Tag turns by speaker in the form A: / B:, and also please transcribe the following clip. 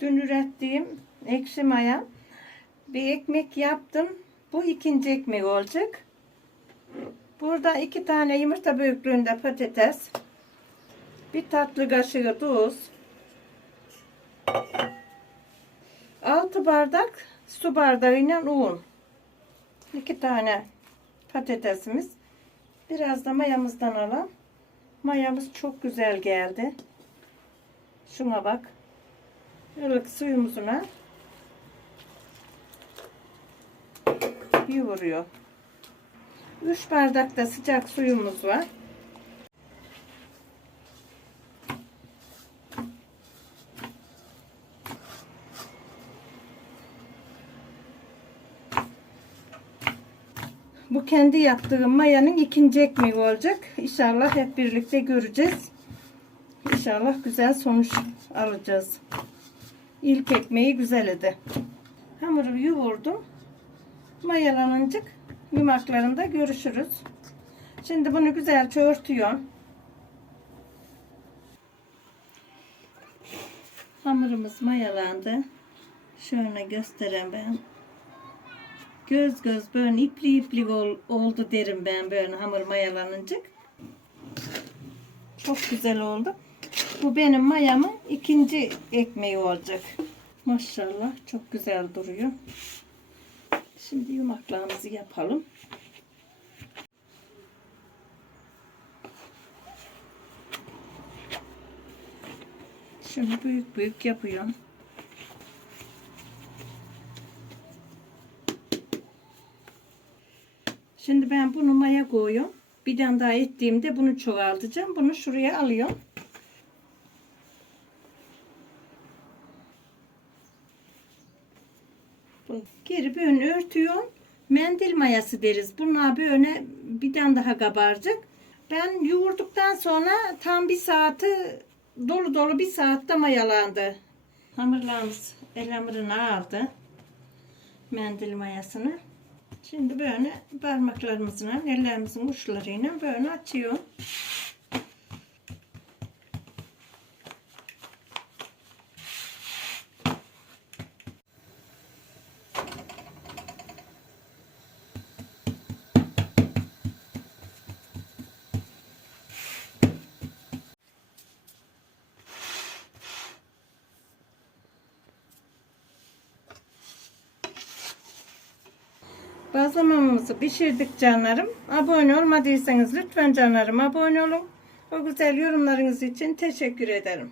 A: Dün ürettiğim ekşi maya. Bir ekmek yaptım. Bu ikinci ekmek olacak. Burada iki tane yumurta büyüklüğünde patates. Bir tatlı kaşığı tuz. 6 bardak su bardağıyla un. İki tane patatesimiz. Biraz da mayamızdan alalım. Mayamız çok güzel geldi. Şuna bak. Ilık suyumuzuna yoğuruyor. 3 bardak da sıcak suyumuz var. Bu kendi yaptığım mayanın ikinci ekmeği olacak. İnşallah hep birlikte göreceğiz. İnşallah güzel sonuç alacağız. İlk ekmeği güzel idi. Hamuru yoğurdum. Mayalanınca yumaklarında görüşürüz. Şimdi bunu güzelce örtüyorum. Hamurumuz mayalandı. Şöyle göstereyim ben. Göz göz böyle ipli ipli ol- oldu derim ben böyle hamur mayalanınca. Çok güzel oldu. Bu benim mayamın ikinci ekmeği olacak. Maşallah çok güzel duruyor. Şimdi yumaklarımızı yapalım. Şunu büyük büyük yapıyorum. Şimdi ben bunu maya koyuyorum. Bir tane daha ettiğimde bunu çoğaltacağım. Bunu şuraya alıyorum. Bu- Geri bir ön örtüyorum. Mendil mayası deriz. Bunlar bir öne bir tane daha kabaracak. Ben yoğurduktan sonra tam bir saati dolu dolu bir saatte mayalandı. Hamurlarımız el hamurunu aldı. Mendil mayasını. Şimdi böyle parmaklarımızla ellerimizin uçlarıyla böyle açıyor. Bazlamamızı pişirdik canlarım. Abone olmadıysanız lütfen canlarım abone olun. O güzel yorumlarınız için teşekkür ederim.